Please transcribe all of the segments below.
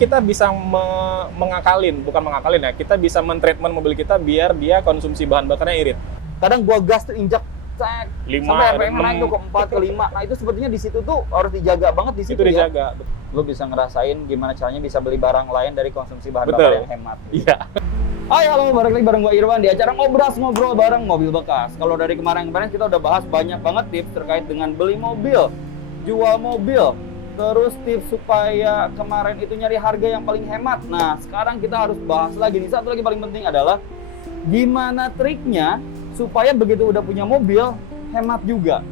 kita bisa bukan mengakalin ya, kita bisa men-treatment mobil kita biar dia konsumsi bahan bakarnya irit. Kadang gua gas tuh injak cek 5, sampai RPM 6. naik tuh ke 4 ke 5. Nah, itu sepertinya di situ tuh harus dijaga banget di situ Itu ya. dijaga. Lu bisa ngerasain gimana caranya bisa beli barang lain dari konsumsi bahan Betul. bakar yang hemat. Iya. Hai, halo, balik lagi bareng gua Irwan di acara ngobrol bareng mobil bekas. Kalau dari kemarin-kemarin kita udah bahas banyak banget tips terkait dengan beli mobil, jual mobil, terus tips supaya kemarin itu nyari harga yang paling hemat. Nah, sekarang kita harus bahas lagi nih, satu lagi paling penting adalah gimana triknya supaya begitu udah punya mobil hemat juga.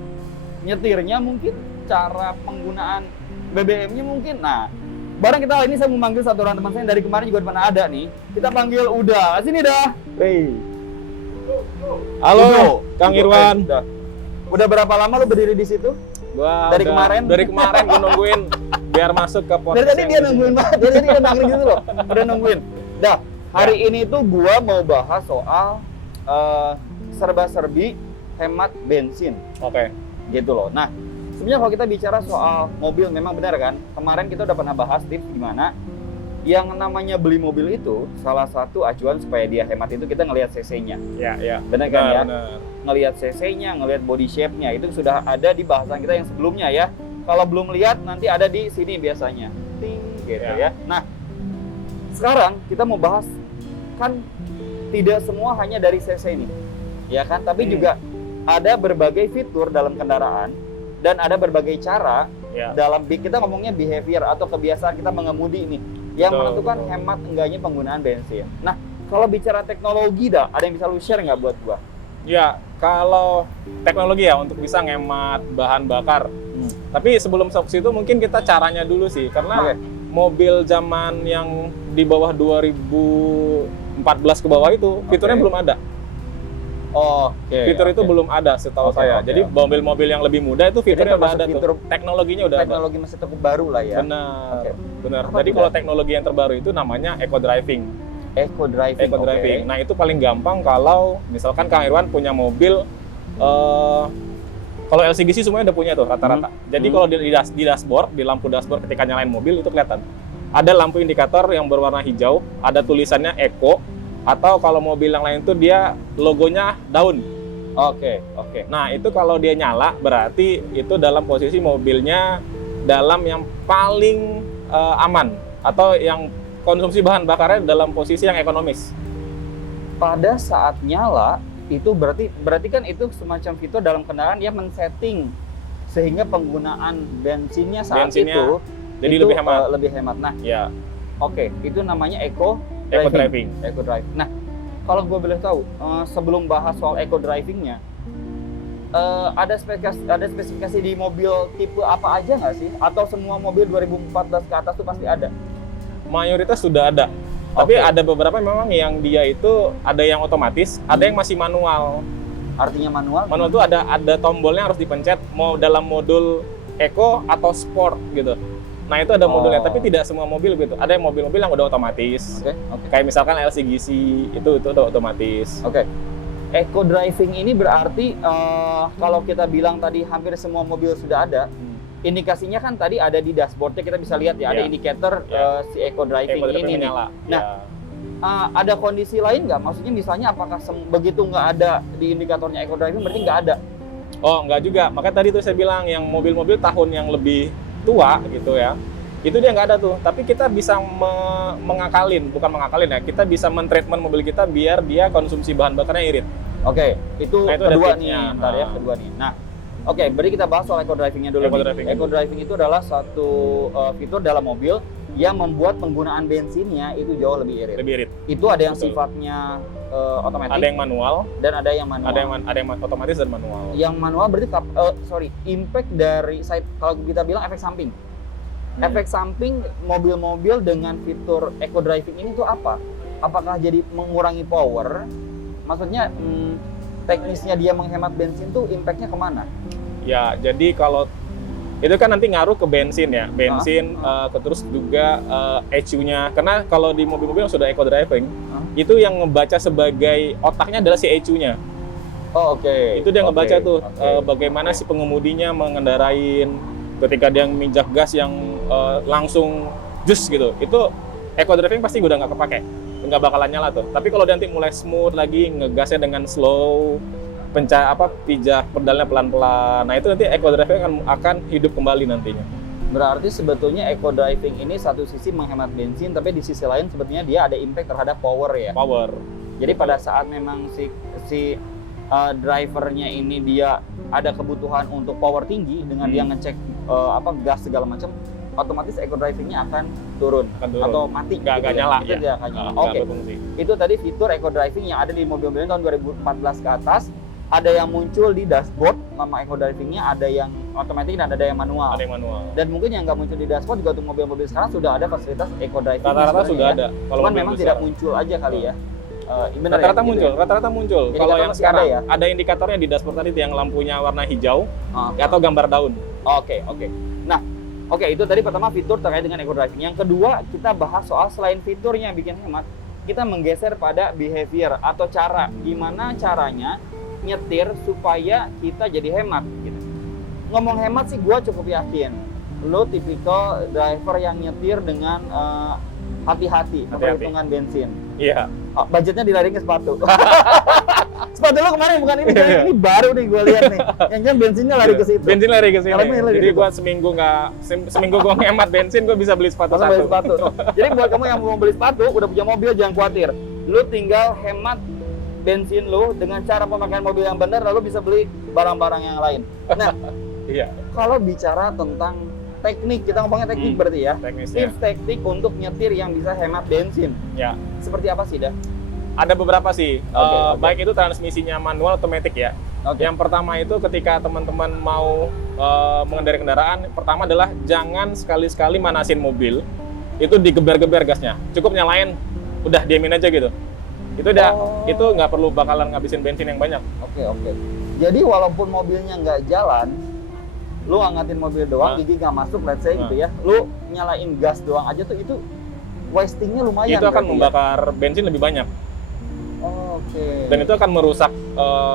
Nyetirnya mungkin, cara penggunaan BBM-nya mungkin. Nah, bareng kita ini saya memanggil satu orang teman saya yang dari kemarin juga pernah ada nih. Kita panggil Uda. Sini dah. Hey. Halo, Udo. Kang Udo, Irwan. Udah berapa lama lu berdiri di situ? Dari kemarin? Dari kemarin gue nungguin biar masuk ke podcast. Dari tadi dia nungguin banget. Dari tadi dia nangkring gitu loh. Udah nungguin. Dah, hari ini tuh gua mau bahas soal serba-serbi hemat bensin. Oke. Gitu loh. Nah, sebenarnya kalau kita bicara soal mobil memang benar kan? Kemarin kita udah pernah bahas tips gimana yang namanya beli mobil itu salah satu acuan supaya dia hemat itu kita ngelihat cc-nya. Ya. Benar kan ya? Benar. Ngelihat cc-nya, ngelihat body shape-nya itu sudah ada di bahasan kita yang sebelumnya ya. Kalau belum lihat nanti ada di sini biasanya. Ting gitu ya. Nah, sekarang kita mau bahas kan tidak semua hanya dari cc ini. Ya kan? Tapi juga ada berbagai fitur dalam kendaraan dan ada berbagai cara dalam kita ngomongnya behavior atau kebiasaan kita mengemudi ini yang menentukan hemat enggaknya penggunaan bensin. Nah, kalau bicara teknologi dah, ada yang bisa lu share nggak buat gua? Ya, kalau teknologi ya untuk bisa ngemat bahan bakar. Tapi sebelum ke situ mungkin kita caranya dulu sih, karena mobil zaman yang di bawah 2014 ke bawah itu fiturnya belum ada. Fitur itu belum ada setahu saya. Jadi mobil-mobil yang lebih muda itu fiturnya udah ada tuh. Teknologinya udah ada. Teknologi masih cukup baru lah ya. Benar. Benar. Jadi kalau teknologi yang terbaru itu namanya eco driving. Eco driving. Nah, itu paling gampang kalau misalkan Kang Irwan punya mobil kalau LCGC semuanya udah punya tuh rata-rata. Jadi kalau di dashboard, di lampu dashboard ketika nyalain mobil itu kelihatan. Ada lampu indikator yang berwarna hijau, ada tulisannya eco. Atau kalau mobil yang lain tuh dia logonya daun. Oke. Nah, itu kalau dia nyala berarti itu dalam posisi mobilnya dalam yang paling aman atau yang konsumsi bahan bakarnya dalam posisi yang ekonomis. Pada saat nyala itu berarti kan itu semacam fitur dalam kendaraan yang men-setting sehingga penggunaan bensinnya itu jadi itu, lebih hemat. Nah, itu namanya eco driving. Nah, kalau gue boleh tahu, sebelum bahas soal eco drivingnya, ada spesifikasi di mobil tipe apa aja nggak sih? Atau semua mobil 2014 ke atas tuh pasti ada? Mayoritas sudah ada. Tapi ada beberapa memang yang dia itu ada yang otomatis, ada yang masih manual. Artinya manual? Manual itu ada tombolnya harus dipencet mau dalam modul eco atau sport gitu. Nah, itu ada modulnya, tapi tidak semua mobil gitu. Ada yang mobil-mobil yang udah otomatis. Kayak misalkan LCGC itu udah otomatis. Eco driving ini berarti kalau kita bilang tadi hampir semua mobil sudah ada, indikasinya kan tadi ada di dashboardnya kita bisa lihat ya, ada indikator si eco driving ini. Menyala. Nah, ada kondisi lain nggak? Maksudnya misalnya apakah begitu nggak ada di indikatornya eco driving berarti nggak ada? Oh, nggak juga. Makanya tadi tuh saya bilang yang mobil-mobil tahun yang lebih tua gitu ya, itu dia nggak ada tuh. Tapi kita bisa bukan mengakalin ya, kita bisa men-treatment mobil kita biar dia konsumsi bahan bakarnya irit. Itu kedua nih, kedua nih. Nah, berarti kita bahas soal eco drivingnya dulu. Eco driving itu adalah satu fitur dalam mobil yang membuat penggunaan bensinnya itu jauh lebih irit. Itu ada yang sifatnya otomatis. Ada yang manual dan ada yang manual. Ada yang otomatis dan manual. Yang manual berarti impact dari kalau kita bilang efek samping. Efek samping mobil-mobil dengan fitur eco driving ini tuh apa? Apakah jadi mengurangi power? Maksudnya teknisnya dia menghemat bensin tuh impactnya kemana? Ya, jadi kalau itu kan nanti ngaruh ke bensin ya, terus juga ECU-nya. Karena kalau di mobil-mobil yang sudah eco driving, itu yang ngebaca sebagai otaknya adalah si ECU-nya. Itu dia ngebaca tuh bagaimana si pengemudinya mengendarain ketika dia menginjak gas yang langsung jus gitu, itu eco driving pasti udah nggak kepake, nggak bakalan nyala tuh. Tapi kalau nanti mulai smooth lagi, ngegasnya dengan slow, pijak pedalnya pelan-pelan, nah itu nanti eco driving akan hidup kembali nantinya. Berarti sebetulnya eco driving ini satu sisi menghemat bensin, tapi di sisi lain sebetulnya dia ada impact terhadap power ya. Power. Jadi pada saat memang si drivernya ini dia ada kebutuhan untuk power tinggi dengan dia ngecek gas segala macam, otomatis eco drivingnya akan turun atau mati. Nggak nyala. Itu dia akan nyala. Oke. Itu tadi fitur eco driving yang ada di mobil-mobil tahun 2014 ke atas. Ada yang muncul di dashboard nama eco drivingnya, ada yang otomatis dan ada yang manual. Ada yang manual. Dan mungkin yang nggak muncul di dashboard juga untuk mobil-mobil sekarang sudah ada fasilitas eco driving. Rata-rata sudah ada. Cuman memang tidak muncul aja kali ya. Rata-rata muncul. Jadi kalau yang sekarang ada indikatornya di dashboard tadi yang lampunya warna hijau atau gambar daun. Oke. Nah, itu tadi pertama fitur terkait dengan eco driving. Yang kedua kita bahas soal selain fiturnya yang bikin hemat, kita menggeser pada behavior atau cara gimana caranya nyetir supaya kita jadi hemat gitu. Ngomong hemat sih gue cukup yakin lo tipikal driver yang nyetir dengan hati-hati perhitungan bensin. Iya. Budgetnya dilariin ke sepatu. Sepatu lo kemarin bukan ini, ini baru nih gue lihat nih. Yang jelas bensinnya lari ke situ. Bensin lari ke sini. Jadi gue seminggu gue ngehemat bensin, gue bisa beli sepatu satu. Jadi buat kamu yang mau beli sepatu, udah punya mobil, jangan khawatir. Lo tinggal hemat bensin lo dengan cara pemakaian mobil yang benar, lalu bisa beli barang-barang yang lain. Nah, iya. Kalau bicara tentang teknik, kita ngomongnya teknik berarti ya. Tips teknik untuk nyetir yang bisa hemat bensin. Ya. Seperti apa sih, Dah? Ada beberapa sih. Baik itu transmisinya manual atau matic ya. Yang pertama itu ketika teman-teman mau mengendarai kendaraan, pertama adalah jangan sekali-sekali manasin mobil itu digeber-geber gasnya. Cukup nyalain, udah diamin aja gitu. Itu nggak perlu bakalan ngabisin bensin yang banyak. Oke. Jadi walaupun mobilnya nggak jalan, lu angkatin mobil doang, gigi nggak masuk, let's say gitu ya, lu nyalain gas doang aja tuh, itu wastingnya lumayan. Itu akan membakar bensin lebih banyak. Dan itu akan merusak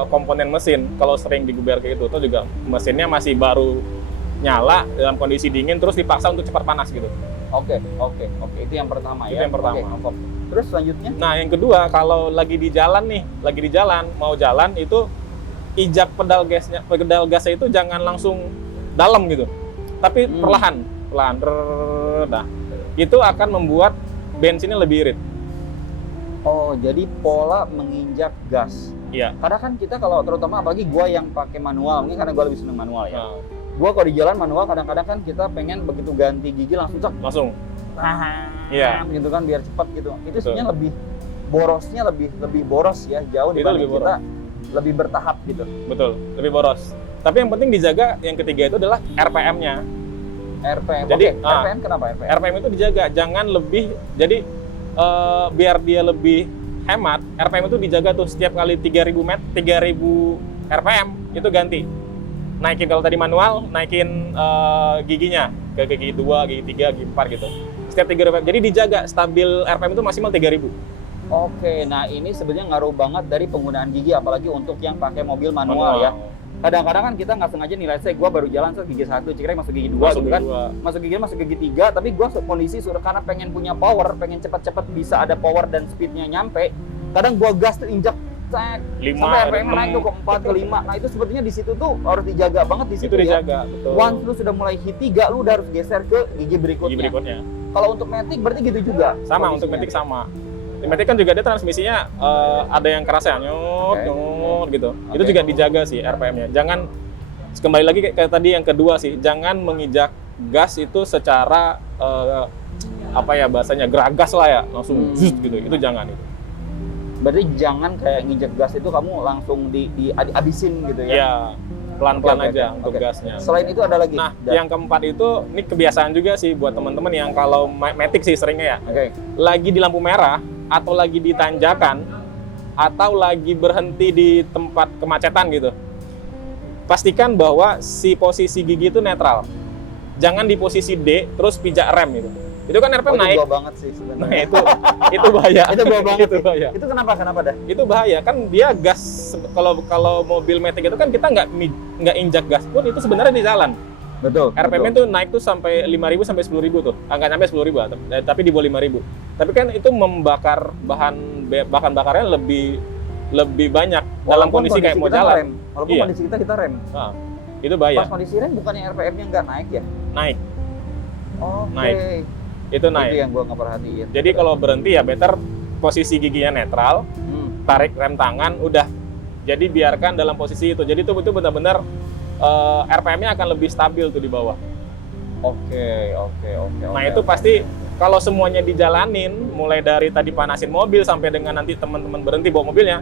komponen mesin kalau sering digeber kayak gitu. Itu juga mesinnya masih baru nyala dalam kondisi dingin terus dipaksa untuk cepat panas gitu. Oke. Itu yang pertama ya. Itu yang pertama. Terus selanjutnya? Nah, yang kedua, kalau lagi di jalan, mau jalan itu ijak pedal gasnya itu jangan langsung dalam gitu. Tapi perlahan. Nah, itu akan membuat bensinnya lebih irit. Oh, jadi pola menginjak gas. Iya. Karena kan kita kalau terutama apalagi gua yang pakai manual, mungkin karena gua lebih seneng manual ya. Gua kalau di jalan manual kadang-kadang kan kita pengen begitu ganti gigi langsung. Iya. Gitu kan biar cepat gitu. Itu sebenarnya lebih boros ya, jauh dibanding kita lebih bertahap gitu. Betul, lebih boros. Tapi yang penting dijaga yang ketiga itu adalah RPM-nya. RPM. Jadi, RPM kenapa RPM? RPM itu dijaga, jangan lebih. Jadi biar dia lebih hemat, RPM itu dijaga tuh setiap kali 3000 RPM itu ganti. Naikin kalau tadi manual, naikin giginya ke gigi 2, gigi 3, gigi 4 gitu. Setiap 3 RPM. Jadi dijaga stabil RPM itu maksimal 3000. Oke, nah ini sebenarnya ngaruh banget dari penggunaan gigi, apalagi untuk yang pakai mobil manual ya. Kadang-kadang kan kita nggak sengaja nih, let's say gue baru jalan gigi 1, cikirnya masuk gigi 2 gitu kan. Masuk gigi 3, tapi gue kondisi sudah karena pengen punya power, pengen cepat-cepat bisa ada power dan speednya nyampe. Kadang gue gas tuh injak sampai RPM naik tuh ke 4, ke 5. Nah itu sepertinya di situ tuh harus dijaga banget di situ. Itu dijaga, ya. Betul. Once lu sudah mulai hit 3, lu udah harus geser ke gigi berikutnya. Kalau untuk matic berarti gitu juga? Sama, untuk matic sama. Matic kan juga dia transmisinya ada yang keras ya, nyut gitu. Itu juga dijaga sih RPM-nya. Jangan, kembali lagi kayak tadi yang kedua sih, jangan menginjak gas itu secara bahasanya geragas lah ya, langsung zut gitu. Itu jangan itu. Berarti jangan kayak nginjek gas itu kamu langsung dihabisin gitu ya? Iya, pelan-pelan aja untuk gasnya. Selain itu ada lagi? Nah, yang keempat itu, ini kebiasaan juga sih buat teman-teman yang kalau matic sih seringnya ya. Lagi di lampu merah, atau lagi di tanjakan, atau lagi berhenti di tempat kemacetan gitu. Pastikan bahwa si posisi gigi itu netral. Jangan di posisi D, terus pijak rem gitu. Itu kan RPM naik. Itu banget sih sebenarnya. Nah, itu bahaya. Itu banget. Itu bahaya. Itu kenapa dah? Itu bahaya kan, dia gas kalau mobil matic itu kan kita nggak injak gas pun itu sebenarnya di jalan. Betul. RPM tuh naik tuh sampai 5.000 sampai 10.000 tuh. Nggak nyampe 10.000, tapi di bawah 5.000. Tapi kan itu membakar bahan bakarnya lebih banyak dalam kondisi kayak mau jalan. Walaupun Iya. kondisi kita rem. Nah, itu bahaya. Pas kondisi rem bukannya RPM-nya nggak naik ya? Naik, Oke. Naik. Itu naik. Itu yang gua nggak perhatiin. Jadi kalau berhenti ya better posisi giginya netral, tarik rem tangan, udah. Jadi biarkan dalam posisi itu. Jadi itu benar-benar RPM-nya akan lebih stabil tuh di bawah. Oke. Nah itu pasti kalau semuanya dijalanin, mulai dari tadi panasin mobil sampai dengan nanti teman-teman berhenti bawa mobilnya,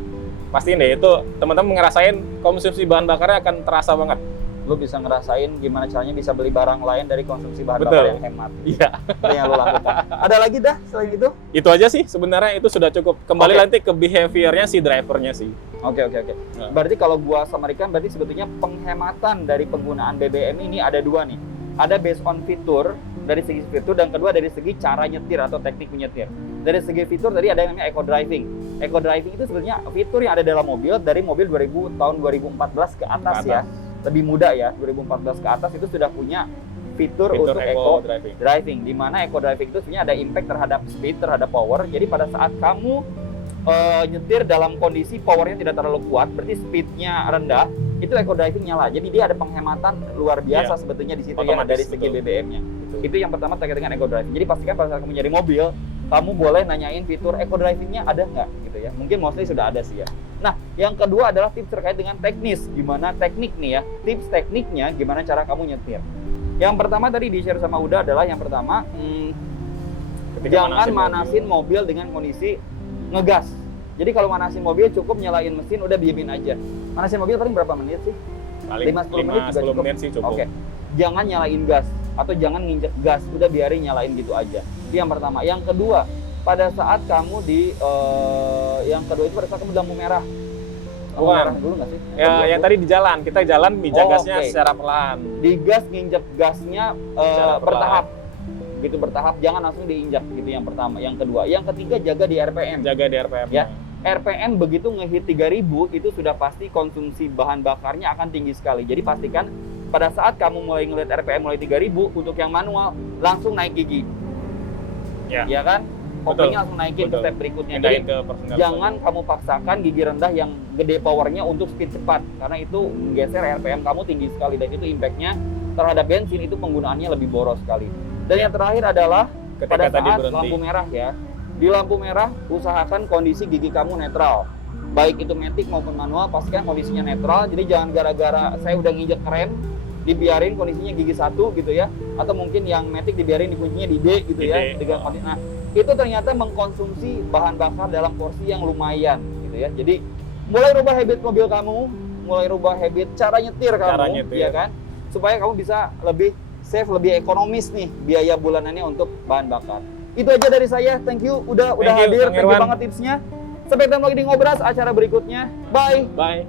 pasti deh itu teman-teman ngerasain konsumsi bahan bakarnya akan terasa banget. Lu bisa ngerasain gimana caranya bisa beli barang lain dari konsumsi bahan Betul. bakar yang hemat. Iya. Itu yang lu lakukan. Ada lagi dah selain itu? Itu aja sih sebenarnya, itu sudah cukup. Kembali Oke. nanti ke behavior-nya si drivernya sih. Oke. Nah. Berarti kalau gua summary-kan berarti sebetulnya penghematan dari penggunaan BBM ini ada dua nih. Ada based on fitur, dari segi fitur, dan kedua dari segi cara nyetir atau teknik menyetir. Dari segi fitur tadi ada yang namanya eco driving. Eco driving itu sebenarnya fitur yang ada dalam mobil dari mobil tahun 2014 ke atas ya. Lebih muda ya, 2014 ke atas itu sudah punya fitur untuk eco driving. driving, di mana eco driving itu sebenarnya ada impact terhadap speed, terhadap power. Jadi pada saat kamu nyetir dalam kondisi powernya tidak terlalu kuat, berarti speednya rendah, itu eco driving nyala. Jadi dia ada penghematan luar biasa Iya. sebetulnya di situ ya Otomatis, dari segi betul. BBM-nya. Itu yang pertama terkait dengan eco driving. Jadi pastikan pada saat kamu nyari mobil, kamu boleh nanyain fitur eco driving-nya ada nggak gitu ya. Mungkin mostly sudah ada sih ya. Nah, yang kedua adalah tips terkait dengan teknis. Gimana teknik nih ya? Tips tekniknya gimana cara kamu nyetir. Yang pertama tadi di-share sama Uda adalah yang pertama, Ketika jangan manasin mobil dengan kondisi ngegas. Jadi kalau manasin mobil cukup nyalain mesin, udah diemin aja. Manasin mobil paling berapa menit sih? paling 5-10 menit juga 10 cukup. menit sih cukup. Oke. Jangan nyalain gas atau jangan nginjek gas, udah biarin nyalain gitu aja. Itu yang pertama. Yang kedua, pada saat kamu yang kedua itu pada saat kamu di lampu merah. Lampu Bukan. merah dulu nggak sih? Ya, yang tadi di jalan, kita jalan mijak gasnya oke. secara pelan. Di gas nginjek gasnya Secara bertahap. Gitu bertahap, jangan langsung diinjak gitu yang pertama. Yang kedua, yang ketiga jaga di RPM. Jaga di RPM. Ya. RPM begitu ngehit 3000 itu sudah pasti konsumsi bahan bakarnya akan tinggi sekali. Jadi pastikan pada saat kamu mulai ngelihat RPM mulai 3000 untuk yang manual langsung naik gigi. Ya. Ya kan? Kopling langsung naikin ke Betul. step berikutnya. Jadi Pindahin ke personal. jangan kamu paksakan gigi rendah yang gede powernya untuk speed cepat karena itu menggeser RPM kamu tinggi sekali dan itu impactnya terhadap bensin itu penggunaannya lebih boros sekali. Dan yang terakhir adalah Ketika pada tadi saat berhenti. lampu merah ya. Di lampu merah usahakan kondisi gigi kamu netral. Baik itu matic maupun manual pastikan kondisinya netral. Jadi jangan gara-gara saya udah nginjek rem dibiarin kondisinya gigi 1 gitu ya. Atau mungkin yang matic dibiarin di kuncinya di D gitu Di ya. D. Dengan kondisi, nah, itu ternyata mengkonsumsi bahan bakar dalam porsi yang lumayan gitu ya. Jadi mulai rubah habit mobil kamu, mulai rubah habit cara nyetir kamu, Cara nyetir. ya kan? Supaya kamu bisa lebih safe, lebih ekonomis nih biaya bulanannya untuk bahan bakar. Itu aja dari saya. Thank you udah Thank you, hadir. Kang Thank you Irwan. banget tipsnya. Sampai ketemu lagi di Ngobras acara berikutnya. Bye. Bye.